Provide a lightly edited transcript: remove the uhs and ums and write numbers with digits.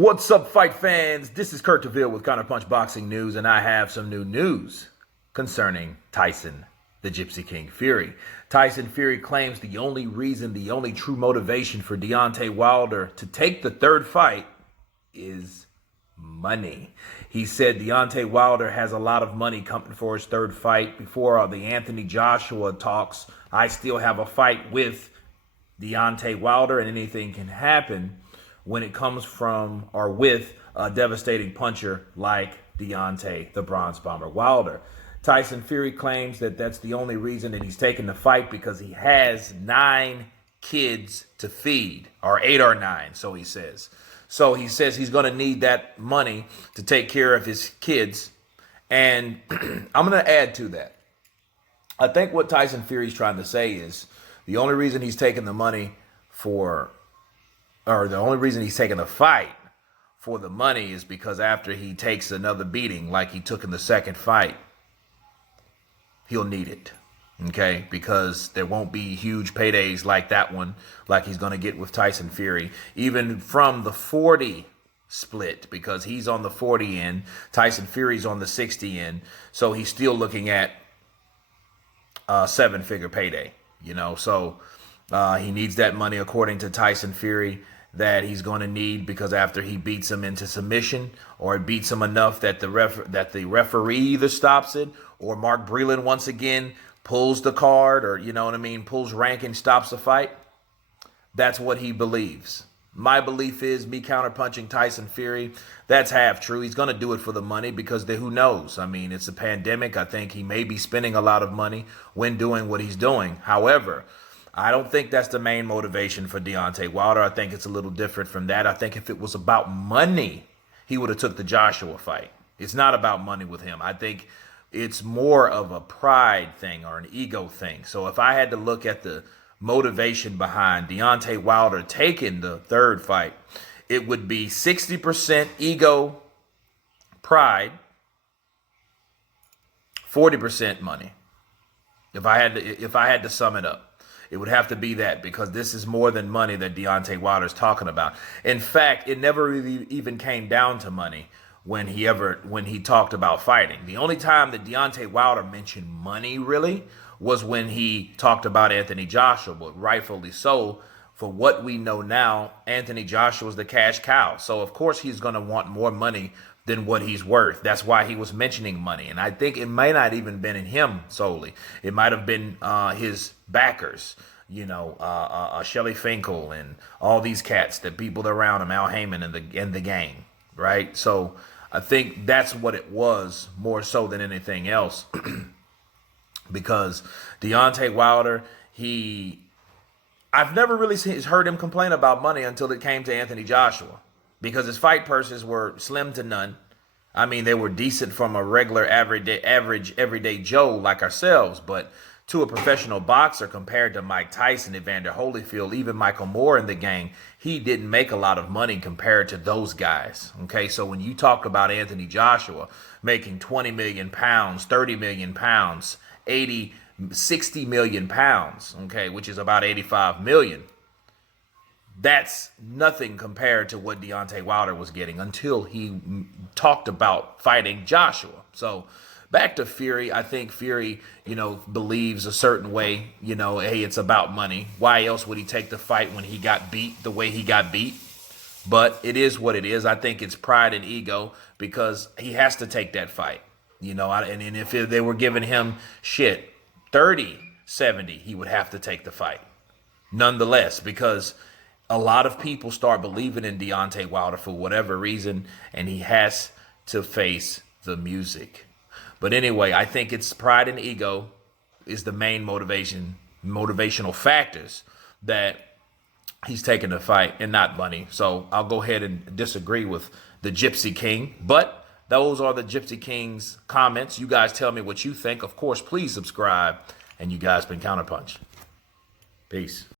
What's up, fight fans? This is Kurt DeVille with Counterpunch Boxing News, and I have some new news concerning Tyson, the Gypsy King Fury. Tyson Fury claims the only true motivation for Deontay Wilder to take the third fight is money. He said Deontay Wilder has a lot of money coming for his third fight. Before the Anthony Joshua talks, I still have a fight with Deontay Wilder, and anything can happen when it comes from or with a devastating puncher like Deontay the Bronze Bomber Wilder. Tyson Fury claims that that's the only reason that he's taking the fight, because he has 9 kids to feed, or 8 or 9, so he says. So he says he's going to need that money to take care of his kids. And I'm going to add to that. I think what Tyson Fury's trying to say is the only reason he's taking the money the only reason he's taking the fight for the money is because after he takes another beating like he took in the second fight, he'll need it, okay? Because there won't be huge paydays like that one, like he's going to get with Tyson Fury, even from the 40 split, because he's on the 40 end, Tyson Fury's on the 60 end, so he's still looking at a 7-figure payday, you know? So he needs that money, according to Tyson Fury, that he's going to need, because after he beats him into submission, or it beats him enough that the referee either stops it, or Mark Breland once again pulls the card, or, you know what I mean, pulls rank and stops the fight. That's what he believes. My belief is, me counterpunching Tyson Fury, that's half true. He's going to do it for the money, because who knows? I mean, it's a pandemic. I think he may be spending a lot of money when doing what he's doing. However, I don't think that's the main motivation for Deontay Wilder. I think it's a little different from that. I think if it was about money, he would have took the Joshua fight. It's not about money with him. I think it's more of a pride thing or an ego thing. So if I had to look at the motivation behind Deontay Wilder taking the third fight, it would be 60% ego, pride, 40% money. If I had to sum it up, it would have to be that, because this is more than money that Deontay Wilder's talking about. In fact, it never really even came down to money when he talked about fighting. The only time that Deontay Wilder mentioned money really was when he talked about Anthony Joshua, but rightfully so. For what we know now, Anthony Joshua's the cash cow. So of course he's going to want more money than what he's worth. That's why he was mentioning money. And I think it may not even been in him solely. It might have been his backers, you know, Shelly Finkel and all these cats, the people around him, Al Heyman and the gang, right? So I think that's what it was, more so than anything else. Because Deontay Wilder, I've never really heard him complain about money until it came to Anthony Joshua, because his fight purses were slim to none. I mean, they were decent from a regular, average, everyday Joe like ourselves, but to a professional boxer, compared to Mike Tyson, Evander Holyfield, even Michael Moore in the gang, he didn't make a lot of money compared to those guys. Okay, so when you talk about Anthony Joshua making 20 million pounds, 30 million pounds, 60 million pounds, okay, which is about 85 million. That's nothing compared to what Deontay Wilder was getting until he talked about fighting Joshua. So back to Fury. I think Fury, you know, believes a certain way, you know, hey, it's about money. Why else would he take the fight when he got beat the way he got beat? But it is what it is. I think it's pride and ego, because he has to take that fight. You know, and if they were giving him shit, 30-70, he would have to take the fight. Nonetheless, because a lot of people start believing in Deontay Wilder for whatever reason, and he has to face the music. But anyway, I think it's pride and ego is the main motivational factors that he's taking the fight, and not money. So I'll go ahead and disagree with the Gypsy King, but those are the Gypsy King's comments. You guys tell me what you think. Of course, please subscribe, and you guys been Counterpunch. Peace.